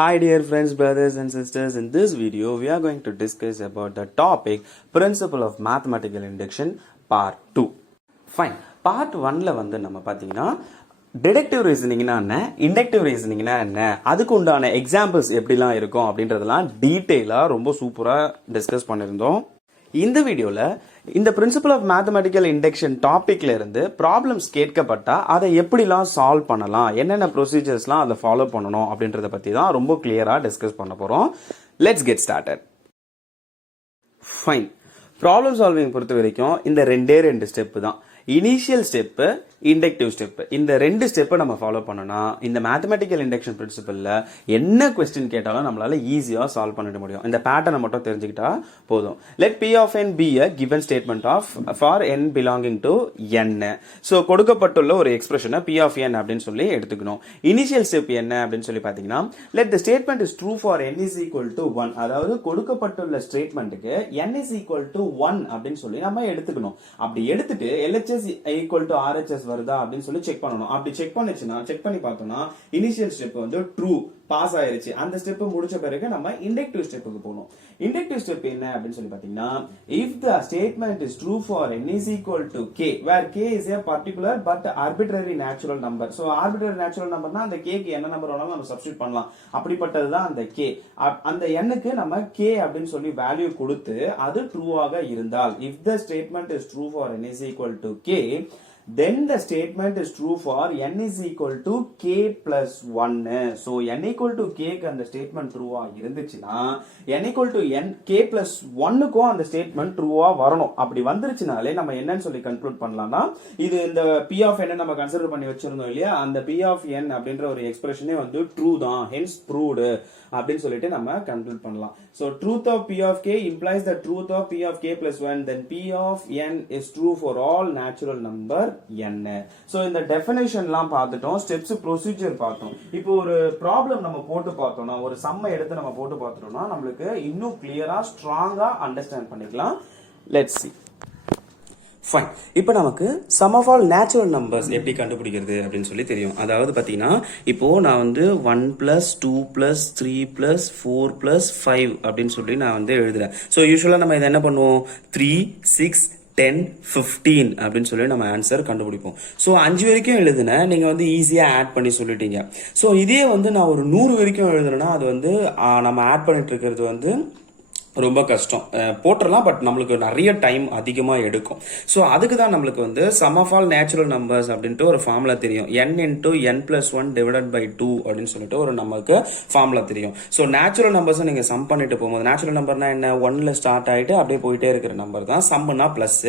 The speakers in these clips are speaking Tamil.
Hi dear friends, brothers and sisters. In this video, we are going to discuss about the topic Principle of Mathematical Induction Part 2. Fine. Part 1ல வந்து நம்ம பார்த்தீங்கன்னா டிடக்டிவ் ரீசனிங்னா என்ன, இண்டக்டிவ் ரீசனிங்னா என்ன, அதுக்கு உண்டான எக்ஸாம்பிள்ஸ் எப்படிலாம் இருக்கும் அப்படின்றதெல்லாம் டீட்டெயிலாக ரொம்ப சூப்பராக டிஸ்கஸ் பண்ணியிருந்தோம். இந்த வீடியோவில் இந்த பிரின்சிபல் ஆஃப் மேத்தமெட்டிக்கல் இண்டக்ஷன் டாப்பிக்ல இருந்து ப்ராப்ளம்ஸ் கேட்கப்பட்டா அதை எப்படிலாம் சால்வ் பண்ணலாம், என்னென்ன ப்ரொசீஜர்ஸ்லாம் அதை ஃபாலோ பண்ணணும் அப்படின்றத பற்றி தான் ரொம்ப கிளியராக டிஸ்கஸ் பண்ண போகிறோம். Let's get started. Fine. Problem solving பொறுத்த வரைக்கும் இந்த ரெண்டு ஸ்டெப்பு தான். Initial step, inductive step. இந்த ரெண்டு ஸ்டெப்பை நம்ம ஃபாலோ பண்ணோம்னா இந்த மேத்தமெட்டிக்கல் இண்டக்ஷன் பிரின்சிபலில் என்ன கொஸ்டின் கேட்டாலும் நம்மளால ஈஸியாக சால்வ் பண்ணிட முடியும். இந்த பேட்டர்னை மட்டும் தெரிஞ்சுக்கிட்டா போதும். Let P of N be a given statement of for N belonging to N. So கொடுக்கப்பட்டுள்ள ஒரு எக்ஸ்பிரஷனை பி ஆஃப் என் அப்படின்னு சொல்லி எடுத்துக்கணும். இனிஷியல் ஸ்டெப் என்ன அப்படின்னு சொல்லி பார்த்தீங்கன்னா, let the statement is true for N is equal to 1. அதாவது கொடுக்கப்பட்டுள்ள ஸ்டேட்மெண்ட்டுக்கு என் இஸ் ஈக்குவல் டு 1 அப்படின்னு சொல்லி நம்ம எடுத்துக்கணும். அப்படி எடுத்துட்டு எல்ஹெச்எஸ் ஈக்குவல் டு ஆர்ஹெச்எஸ் வருதா அப்படின்னு சொல்லி செக் பண்ணணும். அப்படி செக் பண்ணி பார்த்தோம்னா இனிஷியல் ஸ்டெப் வந்து ட்ரூ பாஸ் ஆயிருச்சு. அந்த ஸ்டெப் முடிச்ச பிறகு நம்ம இண்டக்டிவ் ஸ்டெப்புக்கு போகணும். இண்டக்டிவ் ஸ்டெப் என்ன அப்படின்னு சொல்லி பாத்தீங்கன்னா, if the statement is true for n is equal to k where k is a particular but arbitrary natural number. so arbitrary natural numberனா அந்த k க்கு என்ன நம்பர் வேணாலும் நம்ம சப்ஸ்டிட்யூட் பண்ணலாம். அப்படிப்பட்டதுதான் அந்த k. அந்த n க்கு நம்ம k அப்படின்னு சொல்லி வேல்யூ கொடுத்து அது ட்ரூவாக இருந்தால், if the statement is true for n is equal to k, then the statement is true for n is equal to k plus 1. so n equal to k க்கு அந்த ஸ்டேட்மெண்ட் ட்ரூவா இருந்துச்சுன்னா n equal to n k plus 1 க்கும் அந்த ஸ்டேட்மெண்ட் ட்ரூவா வரணும். அப்படி வந்துருச்சுனாலே நம்ம என்னன்னு சொல்லி கன்க்ளூட் பண்ணலாம்னா, இது இந்த p of n நம்ம கன்சிடர் பண்ணி வச்சிருந்தோம் இல்லையா, அந்த p of n அப்படின்ற ஒரு எக்ஸ்பிரஷனே வந்து ட்ரூ தான், hence proved அப்படின்னு சொல்லிட்டு நம்ம கன்க்ளூட் பண்ணலாம். so truth of p of k implies the truth of p of k plus 1. then p of n is true for all natural number n. so இந்த டெஃபினேஷன்லாம் பார்த்துட்டோம், ஸ்டெப்ஸ், ப்ரொசீஜர் பார்த்தோம். இப்போ ஒரு ப்ராப்ளம் நம்ம போட்டு பார்த்தோம்னா, ஒரு சம்மை எடுத்து நம்ம போட்டு பார்த்துட்டோம்னா நம்மளுக்கு இன்னும் கிளியரா ஸ்ட்ராங்கா அண்டர்ஸ்டாண்ட் பண்ணிக்கலாம். Let's see. ஃபைன். இப்போ நமக்கு sum of all natural numbers எப்படி கண்டுபிடிக்கிறது அப்படின்னு சொல்லி தெரியும். அதாவது பார்த்தீங்கன்னா, இப்போ நான் வந்து 1 + 2 + 3 + 4 + 5 அப்படின்னு சொல்லி நான் வந்து எழுதுறேன். ஸோ யூஸ்வலாக நம்ம இதை என்ன பண்ணுவோம், 3, 6, 10, 15 அப்படின்னு சொல்லி நம்ம ஆன்சர் கண்டுபிடிப்போம். ஸோ 5 வரைக்கும் எழுதுனேன், நீங்கள் வந்து ஈஸியாக ஆட் பண்ணி சொல்லிட்டீங்க. ஸோ இதே வந்து நான் ஒரு 100 வரைக்கும் எழுதுனேன்னா அது வந்து நம்ம ஆட் பண்ணிட்டு இருக்கிறது வந்து ரொம்ப கஷ்டம். போட்டுடலாம், பட் நம்மளுக்கு நிறைய டைம் அதிகமாக எடுக்கும். ஸோ அதுக்கு தான் நம்மளுக்கு வந்து sum of all natural numbers அப்படின்ட்டு ஒரு ஃபார்முலா தெரியும். n × n + 1 டிவைடட் பை 2 அப்படின்னு சொல்லிட்டு ஒரு நமக்கு ஃபார்முலா தெரியும். ஸோ நேச்சுரல் நம்பர்ஸை நீங்கள் சம் பண்ணிட்டு போகும்போது, நேச்சுரல் நம்பர்னா என்ன, 1ல் ஸ்டார்ட் ஆகிட்டு அப்படியே போயிட்டே இருக்கிற நம்பர் தான். சம்னா ப்ளஸ்.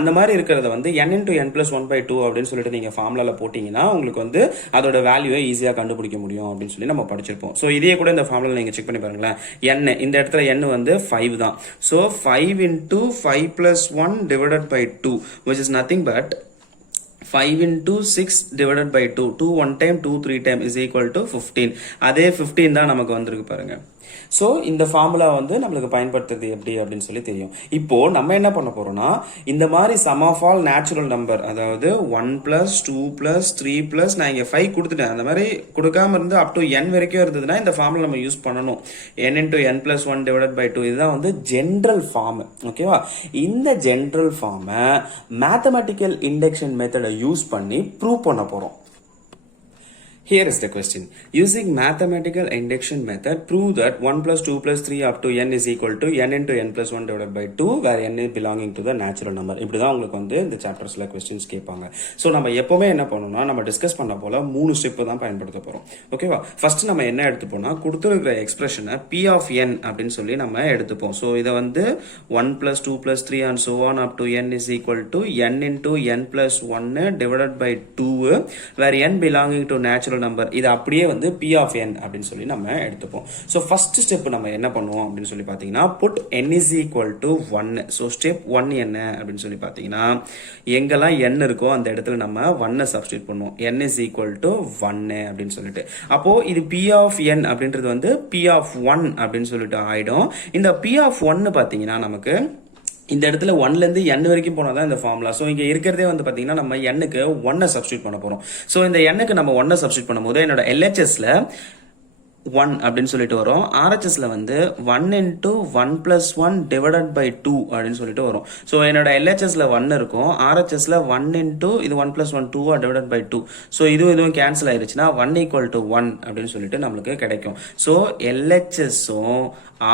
அந்த மாதிரி இருக்கிறத வந்து n × n + 1 / 2 அப்படின்னு சொல்லிட்டு நீங்கள் ஃபார்முலாவில் போட்டிங்கன்னா உங்களுக்கு வந்து அதோட வேல்யூவை ஈஸியாக கண்டுபிடிக்க முடியும் அப்படின்னு சொல்லி நம்ம படிச்சிருப்போம். ஸோ இதே கூட இந்த ஃபார்முலா நீங்கள் செக் பண்ணி பாருங்களேன். n இந்த இடத்துல n வந்து 5 தான். so 5 × 5 + 1 divided by 2, which is nothing but 5 × 6 divided by 2. 2 1 time, 2 3 time is equal to 15. அதே 15 தான் நமக்கு வந்திருக்கு பாருங்க. ஸோ இந்த ஃபார்முலா வந்து நம்மளுக்கு பயன்படுத்துறது எப்படி அப்படின்னு சொல்லி தெரியும். இப்போ நம்ம என்ன பண்ண போறோம்னா, இந்த மாதிரி sum of all natural number, அதாவது 1 + 2 + 3 நான் இங்கே 5 கொடுத்துட்டேன். அந்த மாதிரி கொடுக்காம இருந்து அப் டு n வரைக்கும் இருந்ததுன்னா இந்த ஃபார்முலா நம்ம யூஸ் பண்ணணும். n × n + 1 divided by 2. இதுதான் வந்து ஜென்ரல் ஃபார்ம். ஓகேவா? இந்த ஜென்ரல் ஃபார்மை மேத்தமெட்டிக்கல் இண்டக்ஷன் மெத்தடை யூஸ் பண்ணி ப்ரூவ் பண்ண போறோம். Here is the question. Using mathematical induction method, prove that 1 + 2 + 3 up to n is equal to n × n + 1 divided by 2, where n is belonging to the natural number. இப்படி தான் உங்களுக்கு வந்து இந்த சாப்டர்ஸ்ல கொஸ்டின்ஸ் கேட்பாங்க. ஸோ நம்ம எப்பவுமே என்ன பண்ணணும்னா, நம்ம டிஸ்கஸ் பண்ண போல 3 ஸ்டெப் தான் பயன்படுத்த போறோம். ஓகேவா? ஃபர்ஸ்ட் நம்ம என்ன எடுத்துப்போம்னா, கொடுத்துருக்கிற எக்ஸ்பிரஷனை p of n அப்படின்னு சொல்லி நம்ம எடுத்துப்போம். ஸோ இதை வந்து 1 + 2 + 3 and so on up to n is equal to n × n + 1 divided by 2, where n belonging to natural number. இது அப்படியே வந்து p of n அப்படின்னு சொல்லி நம்ம எடுத்துப்போம். ஸோ ஃபர்ஸ்ட் ஸ்டெப் நம்ம என்ன பண்ணுவோம் அப்படின்னு சொல்லி பார்த்தீங்கன்னா, put n is equal to 1. So step 1 என்ன அப்படின்னு சொல்லி பார்த்தீங்கன்னா, எங்கெல்லாம் n இருக்கோ அந்த இடத்துல நம்ம 1 சப்ஸ்டிட்யூட் பண்ணுவோம். n is equal to 1 அப்படின்னு சொல்லிட்டு, அப்போ இது p of n அப்படின்றது வந்து p of 1 அப்படின்னு சொல்லிட்டு ஆயிடும். இந்த p of 1 பார்த்தீங்கன்னா நமக்கு இந்த இடத்துல 1ல இருந்து n வரைக்கும் போனா தான் இந்த ஃபார்முலா. ஸோ இங்க இருக்கிறதே வந்து பாத்தீங்கன்னா நம்ம n க்கு 1 சப்ஸ்டிட்யூட் பண்ண போறோம். ஸோ இந்த n க்கு நம்ம 1 சப்ஸ்டிட்யூட் பண்ணும்போது என்னோட LHSல 1 அப்படின்னு சொல்லிட்டு வரும். RHSல வந்து 1 into 1 plus 1 divided by 2 அப்படின்னு சொல்லிட்டு வரும். ஸோ என்னோட LHSல 1 இருக்கும், RHSல 1 into இது 1 plus 1 2 divided by 2. ஸோ இதுவும் கேன்சல் ஆயிருச்சுன்னா 1 equal to 1 அப்படின்னு சொல்லிட்டு நம்மளுக்கு கிடைக்கும். ஸோ LHSம்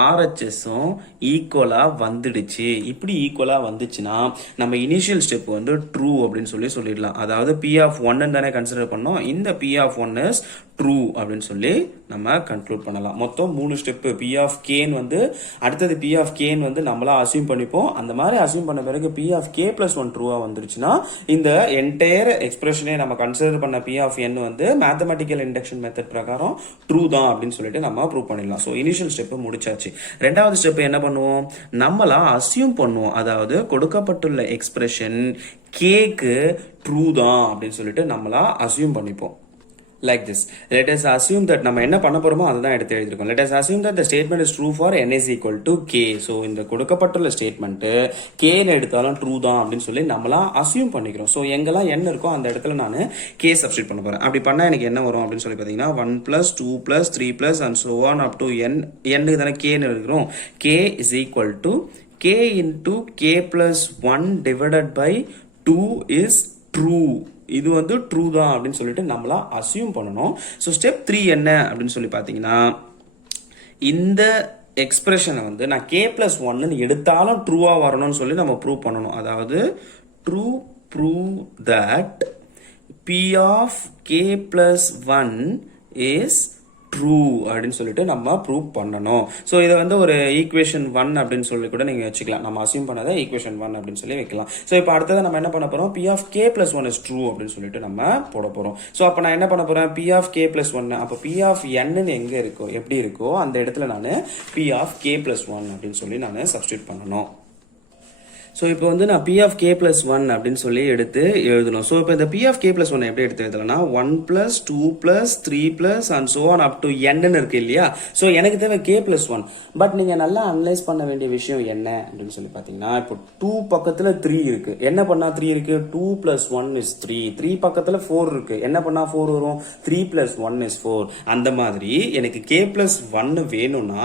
RHSம் ஈக்குவலா வந்துடுச்சு. இப்படி ஈக்குவலா வந்துச்சுன்னா நம்ம இனிஷியல் ஸ்டெப் வந்து ட்ரூ அப்படின்னு சொல்லிடலாம். அதாவது P of 1 தானே கன்சிடர் பண்ணோம், இந்த P of 1 is ட்ரூ அப்படின்னு சொல்லி நம்ம கன்க்ளூட் பண்ணலாம். மொத்தம் 3 ஸ்டெப். P of k வந்து அடுத்தது P of k வந்து நம்மளா அசியூம் பண்ணிப்போம். அந்த மாதிரி அசியூம் பண்ண பிறகு P of k plus 1 ட்ரூவா வந்துருச்சுன்னா இந்த என்டையர் எக்ஸ்பிரஷனே நம்ம கன்சிடர் பண்ண P of n வந்து மேத்தமெட்டிக்கல் இண்டக்ஷன் மெத்தட் பிரகாரம் ட்ரூ தான் அப்படின்னு சொல்லிட்டு நம்ம ப்ரூவ் பண்ணிடலாம். ஸோ இனிஷியல் ஸ்டெப் முடிச்சாச்சு. ரெண்டாவது ஸ்டெப் என்ன பண்ணுவோம், நம்மளா அசியூம் பண்ணுவோம். அதாவது கொடுக்கப்பட்டுள்ள எக்ஸ்பிரஷன் கேக்கு ட்ரூ தான் அப்படின்னு சொல்லிட்டு நம்மளா அசியூம் பண்ணிப்போம். Like this. Let us assume that நம்ம என்ன பண்ண போறோமோ அதுதான் எடுத்து எழுதிருக்கோம். Let us assume that the statement is true for n is equal to k. So இந்த கொடுக்கப்பட்டுள்ள ஸ்டேட்மெண்ட் k ன்னு எடுத்தாலும் ட்ரூ தான் அப்படின்னு சொல்லி நம்மளா அசியூம் பண்ணிக்கிறோம். ஸோ எங்கெல்லாம் n இருக்கோ அந்த இடத்துல நான் k சப்ஸ்டிட் பண்ண போறேன். அப்படி பண்ணா எனக்கு என்ன வரும் அப்படின்னு சொல்லி பார்த்தீங்கன்னா 1 plus 2 plus 3 plus and so on up to n. n தானே k ன்னு இருக்கிறோம். k is equal to k into k plus 1 divided by 2 is true. இது வந்து ட்ரூ தான் அப்படின்னு சொல்லிட்டு நம்மளா அசியூம் பண்ணணும். ஸோ ஸ்டெப் 3 என்ன அப்படின்னு சொல்லி பார்த்தீங்கன்னா, இந்த எக்ஸ்பிரஷனை வந்து நான் k plus 1 எடுத்தாலும் ட்ரூவா வரணும்னு சொல்லி நம்ம ப்ரூவ் பண்ணணும். அதாவது true prove that P of k plus 1 is true அப்படின்னு சொல்லிட்டு நம்ம ப்ரூவ் பண்ணணும். ஸோ இதை வந்து ஒரு ஈக்குவேஷன் 1 அப்படின்னு சொல்லி கூட நீங்கள் வச்சுக்கலாம். நம்ம அசியூம் பண்ணதை ஈக்குவேஷன் 1 அப்படின்னு சொல்லி வைக்கலாம். ஸோ இப்போ அடுத்தது நம்ம என்ன பண்ண போகிறோம், P of k plus 1 is true அப்படின்னு சொல்லிட்டு நம்ம போட போகிறோம். ஸோ அப்போ நான் என்ன பண்ண போகிறேன், P of k plus 1, அப்போ P of n எங்கே இருக்கோ எப்படி இருக்கோ அந்த இடத்துல நான் P of k plus 1 அப்படின்னு சொல்லி நான் சப்ஸ்டியூட் பண்ணணும். ஸோ இப்போ வந்து நான் P of k plus 1 அப்படின்னு சொல்லி எடுத்து எழுதணும். ஸோ இப்போ இந்த P of k plus 1 எப்படி எடுத்து எழுதலாம்னா 1 plus 2 plus 3 plus and so on up to n இருக்கு இல்லையா. ஸோ எனக்கு தேவை k plus 1. பட் நீங்கள் நல்லா அனலைஸ் பண்ண வேண்டிய விஷயம் என்ன அப்படின்னு சொல்லி பார்த்தீங்கன்னா, இப்போ 2 பக்கத்தில் 3 இருக்கு. என்ன பண்ணா 3 இருக்கு, 2 plus 1 is 3. 3 பக்கத்தில் 4 இருக்கு. என்ன பண்ணா 4 வரும், 3 plus 1 is 4. அந்த மாதிரி எனக்கு k plus 1 வேணும்னா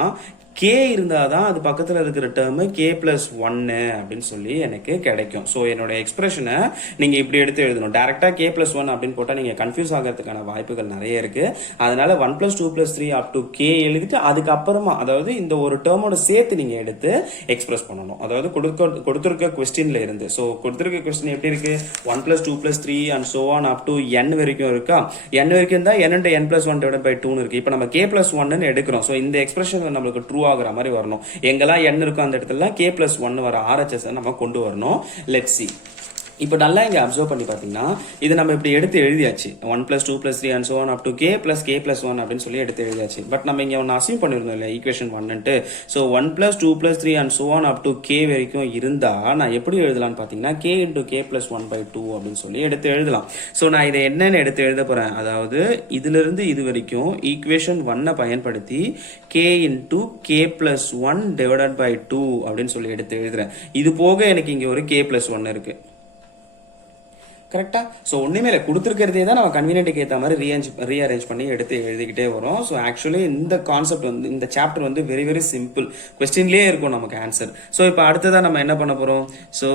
k இருந்தாதான் அது பக்கத்தில் இருக்கிற டேர்ம் k plus 1 அப்படின்னு சொல்லி எனக்கு கிடைக்கும். ஸோ என்னோட எக்ஸ்பிரஷனை நீங்கள் இப்படி எடுத்து எழுதணும். டேரெக்டாக k plus 1 அப்படின்னு போட்டால் நீங்கள் கன்ஃபியூஸ் ஆகிறதுக்கான வாய்ப்புகள் நிறைய இருக்கு. அதனால 1 plus 2 plus 3 up to k எழுதிட்டு அதுக்கப்புறமா அதாவது இந்த ஒரு டேர்மோட சேர்த்து நீங்கள் எடுத்து எக்ஸ்பிரஸ் பண்ணணும். அதாவது கொடுத்துருக்க கொஸ்டின்ல இருந்து. ஸோ கொடுத்துருக்க கொஸ்டின் எப்படி இருக்கு, 1 plus 2 plus 3 and so on up to n வரைக்கும் இருக்கா. n வரைக்கும் இருந்தால் n into n plus 1 divided by 2 இருக்கு. இப்போ நம்ம k plus 1 எடுக்கிறோம். ஸோ இந்த எக்ஸ்பிரஷன் நம்மளுக்கு ட்ரூ ஆகுற மாதிரி வரணும். எங்கெல்லாம் n இருக்கும் அந்த இடத்துல k plus 1 வர RHS நம்ம கொண்டு வரணும். Let's see. இப்போ நல்லா இங்கே அப்சர்வ் பண்ணி பார்த்தீங்கன்னா இது நம்ம இப்படி எடுத்து எழுதியாச்சு. 1 plus 2 plus 3 and so on up to k plus k plus 1 அப்படின்னு சொல்லி எடுத்து எழுதியாச்சு. பட் நம்ம இங்கே ஒன்று அசியூம் பண்ணியிருந்தோம் இல்லை ஈக்குவேஷன் 1ன்ட்டு. So 1 plus 2 plus 3 and so on up to k வரைக்கும் இருந்தால் நான் எப்படி எழுதலாம்னு பார்த்தீங்கன்னா k into k plus 1 by 2 அப்படின்னு சொல்லி எடுத்து எழுதலாம். ஸோ நான் இதை என்னன்னு எடுத்து எழுத போகிறேன், அதாவது இதிலிருந்து இது வரைக்கும் ஈக்குவேஷன் 1 பயன்படுத்தி k into k plus 1 divided by 2 அப்படின்னு சொல்லி எடுத்து எழுதுறேன். இது போக எனக்கு இங்கே ஒரு k plus 1 இருக்கு. கரெக்டா. ஸோ ஒன்றுமே இல்லை, கொடுத்துருக்கிறதே தான் நம்ம கன்வீனியன்ட்டுக்கு ஏற்ற மாதிரி ரீஅரேஞ்ச் பண்ணி எடுத்து எழுதிக்கிட்டே வரும். ஸோ ஆக்சுவலி இந்த கான்செப்ட் வந்து இந்த சாப்டர் வந்து வெரி வெரி சிம்பிள். கொஸ்டின்லேயே இருக்கும் நமக்கு ஆன்சர். ஸோ இப்போ அடுத்ததாக நம்ம என்ன பண்ண போகிறோம், ஸோ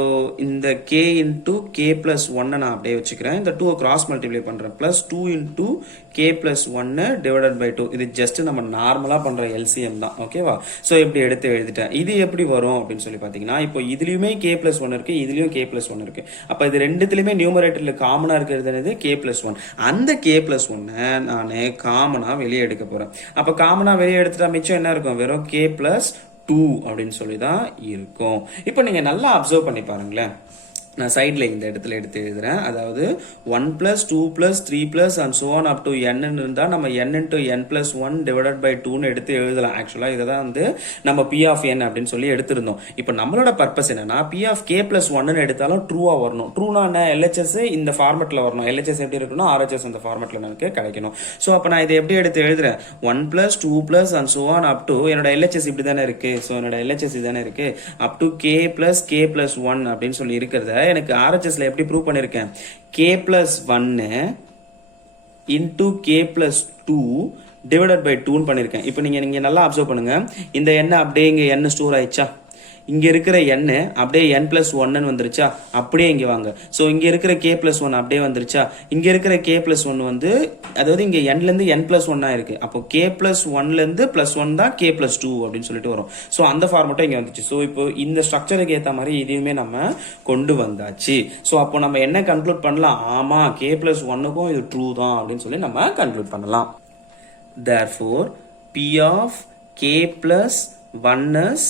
இந்த k into k plus 1 நான் அப்படியே வச்சுக்கிறேன். இந்த 2 கிராஸ் மல்டிப்ளை பண்ணுறேன். Plus 2 into k plus 1 divided by 2. இது ஜஸ்ட் நம்ம நார்மலாக பண்ணுற LCM தான். ஓகேவா. ஸோ இப்படி எடுத்து எழுதிட்டேன். இது எப்படி வரும் அப்படின்னு சொல்லி பார்த்தீங்கன்னா, இப்போ இதுலேயுமே k plus 1 இருக்கு, இதுலேயும் k plus 1 இருக்கு. அப்போ இது ரெண்டுத்துலையுமே நியூமரேட்டர்ல காமனா இருக்கிறது என்னது, k plus 1. அந்த k plus 1 நான் காமனா வெளியே எடுக்க போறேன். அப்ப காமனா வெளியே எடுத்துட்டா மிச்சம் என்ன இருக்கும், வெறும் k plus 2 அப்படின்னு சொல்லி தான் இருக்கும். இப்போ நீங்க நல்லா அப்சர்வ் பண்ணி பாருங்களேன். நான் சைடில் இந்த இடத்துல எடுத்து எழுதுறேன். அதாவது 1 plus 2 plus 3 plus and so on up to n இருந்தால் நம்ம n into n plus 1 divided by 2 எடுத்து எழுதலாம். ஆக்சுவலாக இதை தான் வந்து நம்ம P of n அப்படின்னு சொல்லி எடுத்திருந்தோம். இப்போ நம்மளோட பர்பஸ் என்னன்னா P of k plus 1 எடுத்தாலும் ட்ரூவா வரணும். ட்ரூனா என்ன, LHS இந்த ஃபார்மெட்ல வரணும். LHS எப்படி இருக்கணும், RHS இந்த ஃபார்மெட்ல எனக்கு கிடைக்கணும். ஸோ அப்போ நான் இதை எப்படி எடுத்து எழுதுறேன், 1 plus 2 plus and so on up to என்னோட LHS இப்படி தானே இருக்கு. ஸோ என்னோட LHS இதுதானே இருக்கு. up to k plus k plus 1 அப்படின்னு சொல்லி இருக்கிறத எனக்கு RHSல எப்படி ப்ரூவ் பண்ணிருக்கேன், k plus 1 into k plus 2 divided by 2 பண்ணிருக்கேன். இப்போ நீங்க நல்லா அப்சர்வ் பண்ணுங்க. இந்த n அப்படியே இங்க n ஸ்டோர் ஆயிடுச்சா, இங்க இருக்கிற n அப்படியே n பிளஸ் 1 வந்துருச்சா, அப்படியே இங்க வாங்க. சோ இங்க இருக்கிற k பிளஸ் 1 அப்படியே வந்துருச்சா, இங்க இருக்கிற k பிளஸ் 1 வந்து அதாவது இங்க n ல இருந்து n பிளஸ் 1 இருக்கு. அப்போ k பிளஸ் 1 ல இருந்து பிளஸ் 1 தான் k பிளஸ் 2 அப்படின்னு சொல்லிட்டு வரும். சோ அந்த ஃபார்மேட்டா இங்க வந்துச்சு. சோ இப்போ இந்த ஸ்ட்ரக்சருக்கு ஏத்த மாதிரி இதையுமே நம்ம கொண்டு வந்தாச்சு. சோ அப்போ நம்ம என்ன கன்க்ளூட் பண்ணலாம், ஆமா k பிளஸ் 1க்கும் இது ட்ரூ தான் அப்படின்னு சொல்லி நம்ம கன்க்ளூட் பண்ணலாம். therefore p of k plus 1 is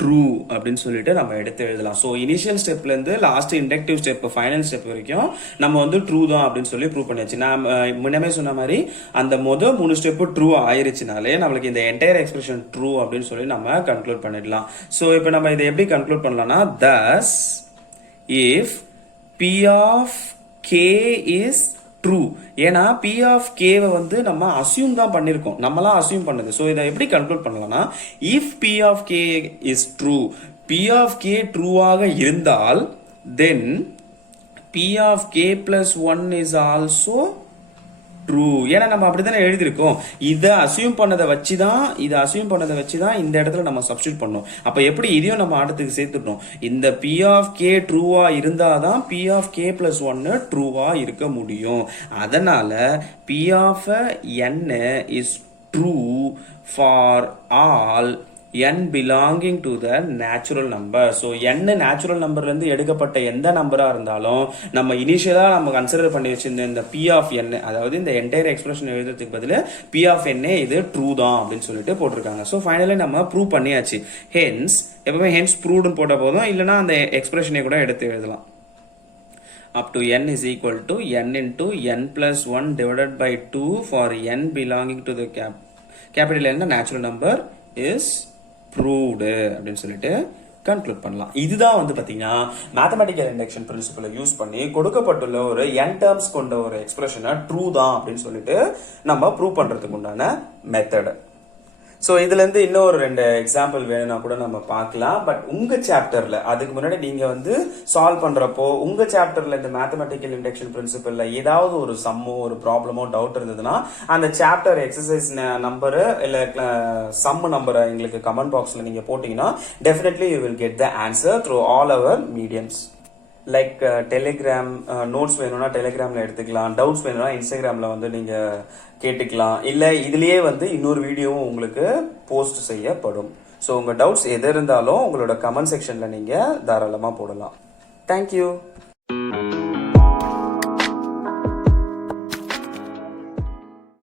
true அப்படின்னு சொல்லிட்டு நம்ம எடுத்து எழுதலாம். ஸோ இனிஷியல் ஸ்டெப்ல இருந்து last inductive step final step வரைக்கும் நம்ம வந்து ட்ரூ தான் அப்படின்னு சொல்லி ப்ரூவ் பண்ணியாச்சு. நான் முன்னமே சொன்ன மாதிரி அந்த மொதல் 3 ஸ்டெப் ட்ரூ ஆயிருச்சுனாலே நம்மளுக்கு இந்த என்டையர் எக்ஸ்பிரஷன் ட்ரூ அப்படின்னு சொல்லி நம்ம கன்க்ளூட் பண்ணிடலாம். ஸோ இப்போ நம்ம இதை எப்படி கன்க்ளூட் பண்ணலாம்னா, thus if p of k is true, ஏன்னா p of k வந்து நம்ம அசியூம் தான் பண்ணிருக்கோம், நம்மளாம் அசியூம் பண்ணது. சோ இதை எப்படி கன்க்ளூட் பண்ணலாம்னா, if p of k is true, p of k ட்ரூவாக இருந்தால் then p of k plus 1 is also true. ஏன்னா நம்ம அப்படித்தானே எழுதியிருக்கோம். இதை அசியூம் பண்ணதை வச்சுதான் இந்த இடத்துல நம்ம சப்ஸ்டியூட் பண்ணோம். அப்ப எப்படி இதையும் நம்ம ஆட்டத்துக்கு சேர்த்துட்டோம். இந்த p of k ட்ரூவா இருந்தாதான் p of k plus 1 ட்ரூவா இருக்க முடியும். அதனால p of n is true for all n belonging to the natural number. so n natural நம்பர்ல இருந்து எடுக்கப்பட்ட எந்த நம்பரா இருந்தாலும் நம்ம இனிஷியலா நம்ம கன்சிடர் பண்ணி வச்சிருந்த இந்த p of n, அதாவது இந்த என்டையர் எக்ஸ்பிரஷன் எழுதுறதுக்கு பதிலா p of n இது ட்ரூ தான் அப்படின்னு சொல்லிட்டு போட்டிருக்காங்க. சோ ஃபைனலி நம்ம ப்ரூவ் பண்ணியாச்சு. ஹென்ஸ் எப்பவுமே ஹென்ஸ் ப்ரூவ்டு போட்ட போதும், இல்லனா அந்த எக்ஸ்பிரஷனை கூட எடுத்து எழுதலாம். up to n is equal to n into n plus 1 divided by 2 for n belonging to the capital N, the natural number is proved அப்படின்னு சொல்லிட்டு கன்க்ளூட் பண்ணலாம். இதுதான் வந்து பாத்தீங்கன்னா மேத்தமெட்டிக்கல் இண்டக்ஷன் பிரின்சிபலை யூஸ் பண்ணி கொடுக்கப்பட்டுள்ள ஒரு n டேர்ம்ஸ் கொண்ட ஒரு எக்ஸ்பிரஷனை ட்ரூ தான் அப்படின்னு சொல்லிட்டு நம்ம ப்ரூவ் பண்றதுக்கு உண்டான மெத்தட். ஸோ இதுல இருந்து இன்னொரு 2 எக்ஸாம்பிள் வேணும்னா கூட நம்ம பார்க்கலாம். பட் உங்க சாப்டர்ல அதுக்கு முன்னாடி நீங்க வந்து சால்வ் பண்றப்போ உங்க சாப்டர்ல இந்த மேத்தமெட்டிக்கல் இண்டக்ஷன் பிரின்சிபல்ல ஏதாவது ஒரு சம்மோ ஒரு ப்ராப்ளமோ டவுட் இருந்ததுன்னா அந்த சாப்டர் எக்ஸசைஸ் நம்பரு இல்ல சம் நம்பரை எங்களுக்கு கமெண்ட் பாக்ஸ்ல நீங்க போட்டீங்கன்னா definitely you will get the answer through all our mediums. Like Telegram notes வேணும்னா டெலிகிராம்ல எடுத்துக்கலாம், டவுட்ஸ் வேணும்னா இன்ஸ்டாகிராம்ல வந்து நீங்க கேட்டுக்கலாம், இல்ல இதுலயே வந்து இன்னொரு வீடியோவும் உங்களுக்கு போஸ்ட் செய்யப்படும். ஸோ உங்க டவுட்ஸ் எது இருந்தாலும் உங்களோட கமெண்ட் செக்ஷன்ல நீங்க தாராளமா போடலாம். தேங்க்யூ.